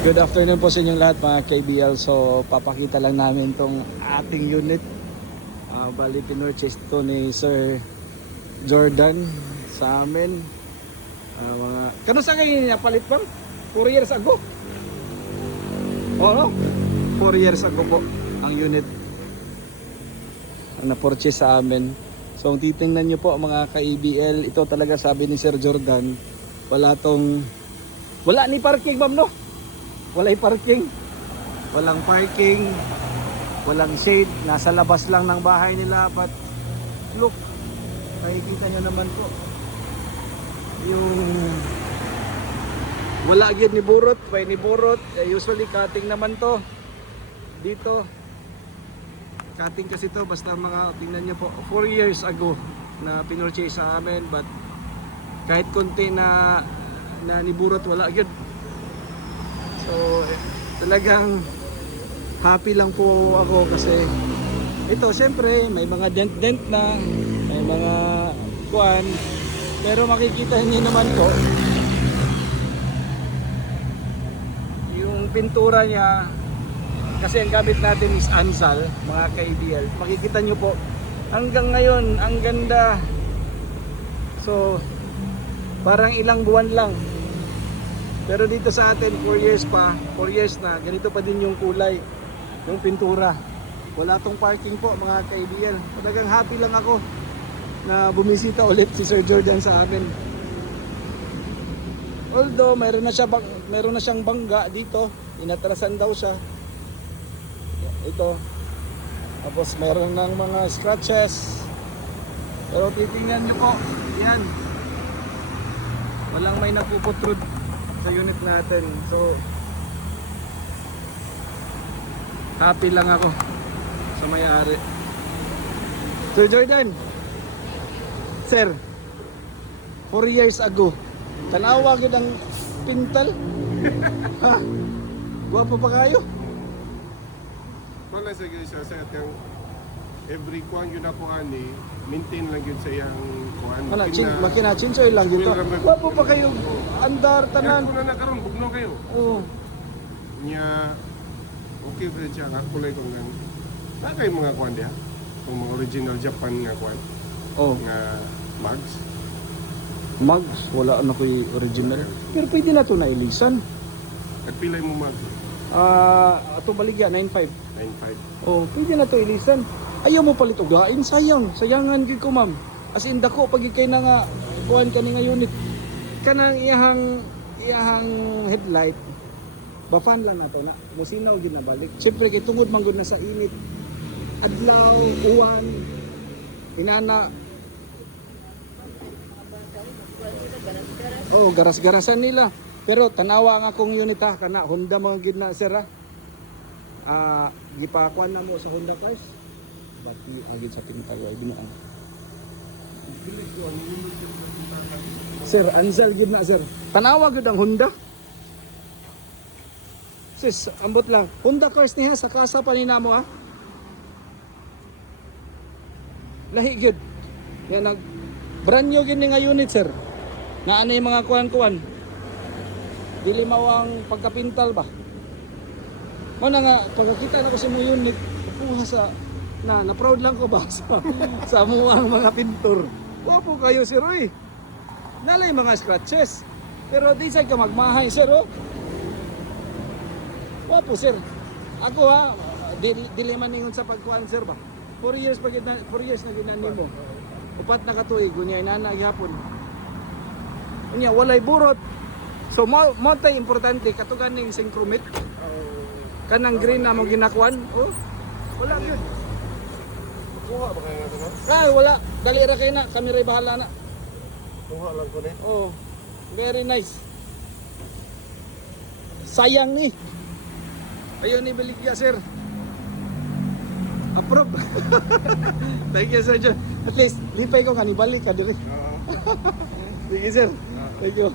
Good afternoon po sa inyong lahat mga KBL. So papakita lang namin tong ating unit. Bali pinurchase to ni Sir Jordan sa amin. Kano sa kayo napalit bang? 4 years ago. Oo, no? 4 years ago po ang unit ang na-purchase sa amin. So kung titingnan nyo po mga ka-ABL, ito talaga sabi ni Sir Jordan, wala ni parking ma'am, no? Walay parking, walang parking, walang shade, nasa labas lang ng bahay nila. But look, nakikita nyo naman po yung wala agad ni burot, may ni burot. Usually cutting naman to dito, cutting kasi to, basta mga tingnan nyo po 4 years ago na pinurchase sa amin. But kahit konti na ni burot, wala agad. So talagang happy lang po ako kasi ito syempre may mga dent na, may mga kuan, pero makikita niyo naman ko yung pintura niya kasi ang gamit natin is Ansal mga ka-ABL. Makikita niyo po hanggang ngayon ang ganda. So parang ilang buwan lang. Pero dito sa atin 4 years na, ganito pa din yung kulay, yung pintura. Wala tong parking po mga ka-ABL. Talagang happy lang ako na bumisita ulit si Sir Jordan sa amin. Although meron na siyang bangga dito, inatrasan daw siya. Ito. Tapos meron ng mga scratches. Pero titingnan niyo po, yan. Walang may napuputrod sa unit natin. So happy lang ako sa may-ari. Sir Jordan, sir, 4 years ago tanawa gid ang pintal. Ha? Guwapo pa kayo. Wala sa siya sa atang every kuan yun ako ani maintain lang yun sa iyang kuan. Makina chinsoy lang dito. Guwapo pa kayo. Andar tanan. Kung na nakaroon, bugno kayo. Oo. Nya, okay pa siya. Ako lang itong gan. Wala kayong mga kuan diya? Itong mga original Japan nga kuan. Oh. Nga mugs. Mugs, wala na ko'y original. Pero pwede na ito na ilisan. Nagpilay mo mugs. Ato baligya, 9.5. 9.5. Oh, pwede na ito ilisan. Ayaw mo palit og lain, sayang. Sayangan gid ko ma'am. As in dako pag ikay na nga kuan kani nga unit. Kanang iyahang headlight bafan lang nato na musinaw gid na balik. Siyempre kay tungod man gud na sa init, adlaw, uwan, inana. Oh, garas-garasan nila. Pero tanawa nga kong unit ha, kana Honda mga gid na sir ha. Gipakuan na mo sa Honda cars. Bati agid sa pintal ay dinaan. Sir, Ansal gid na sir. Tanawa gud ang Honda. Sis, ambot lang. Honda cars niya sa kasa pa ni namo ha. Lahi gud. Yan nag brand new gid ni nga unit sir. Na ano yung mga kuan-kuan. Dili mawang pagkapintal ba. Mo na nga pagkakita na ko sa mo unit, kuha sa na proud lang ko ba sa mga pintor. Wapo kayo sir oy. Nalay mga scratches. Pero di sa ka magmahay sir oh. Wapo sir. Ako ha, dili man ningon sa pagkuan sir ba. 4 years na ginani mo. Upat na katuig unya inana gyapon. Unya walay burot. So mo tay importante katugan ning synchromate. Kanang green na mo ginakuan. Oh. Wala gyud. Kuha ba kayo natin ha? Wala. Dali ra kay na, kami ray bahala na. Kuha lang ko na. Oh. Very nice. Sayang ni. Ayun ni Beligya sir. Approve. Thank you sir John. At least lipay ko kanibalik ka diri. Sige sir. Thank you.